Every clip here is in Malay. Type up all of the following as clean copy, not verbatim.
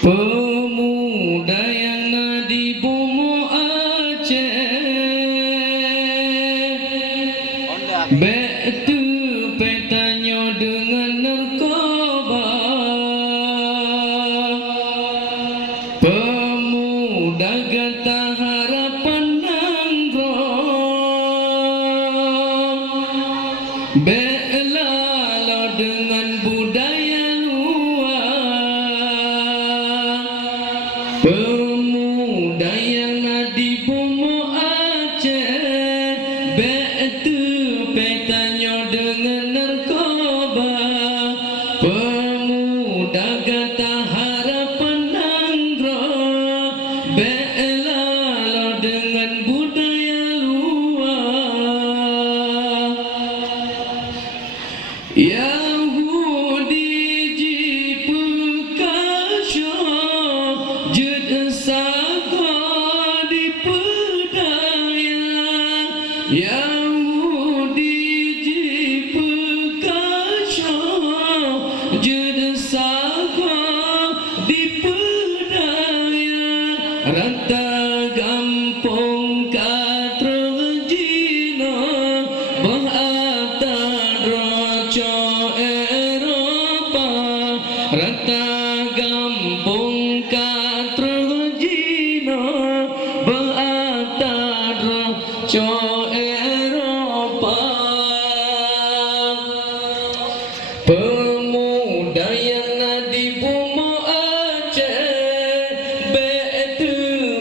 Pemuda yang nadi Bomo Aceh, betu petanyo dengan narkoba. Pemuda gata harapan nanggrong, belalo dengan budaya luar. Pemuda yang nadi Bomo Aceh, betu petanyo dengan narkoba. Pemuda gata harapan nanggrong, belalo dengan budaya luar. Yahudi jipu kasyo jud sago di pedaya. Yahudi jipu kasyo jud sago di pedaya. Rata gampong katrojino bahata roco Eropa. Rata gampong katrojino bahata roco Eropa. Pemuda yang nadi Bomo Aceh, betu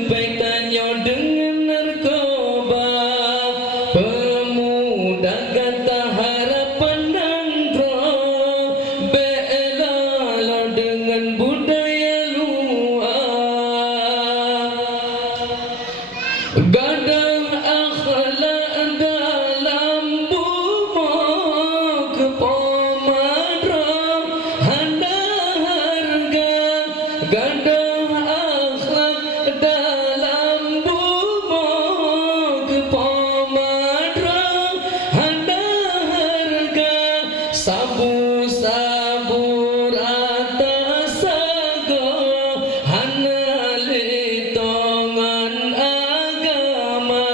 petanyo dengan narkoba. Pemuda gata harapan nanggrong, belalo dengan budaya luar. Gadang akhlak dalam Bomo kepomadro handa harga. Gadang akhlak dalam Bomo kepomadro handa harga. Sabu-sabu rata sago hana litongan agama.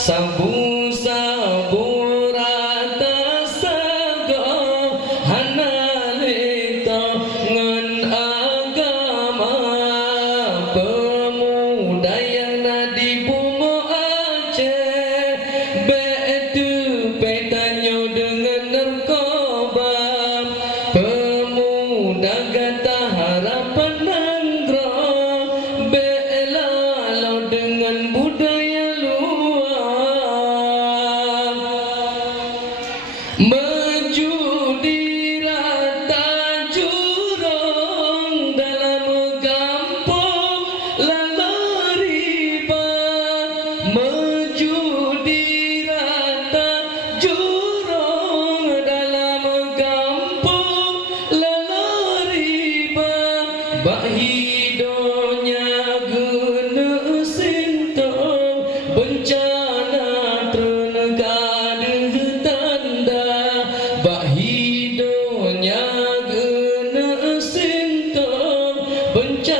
Sabu-sabu rata sago hana litongan agama. Pemuda yang nadi Bomo Aceh, betu petanyo dengan narkoba. Pemuda gata harapan nanggrong, belalo dengan budaya luar. Menjudi rata jurong dalam kampung lalu riba. Menjudi rata jurong dalam kampung lalu riba. Bahidonya guna sintong bencana terkadang tanda. Bahidonya guna sintong bencana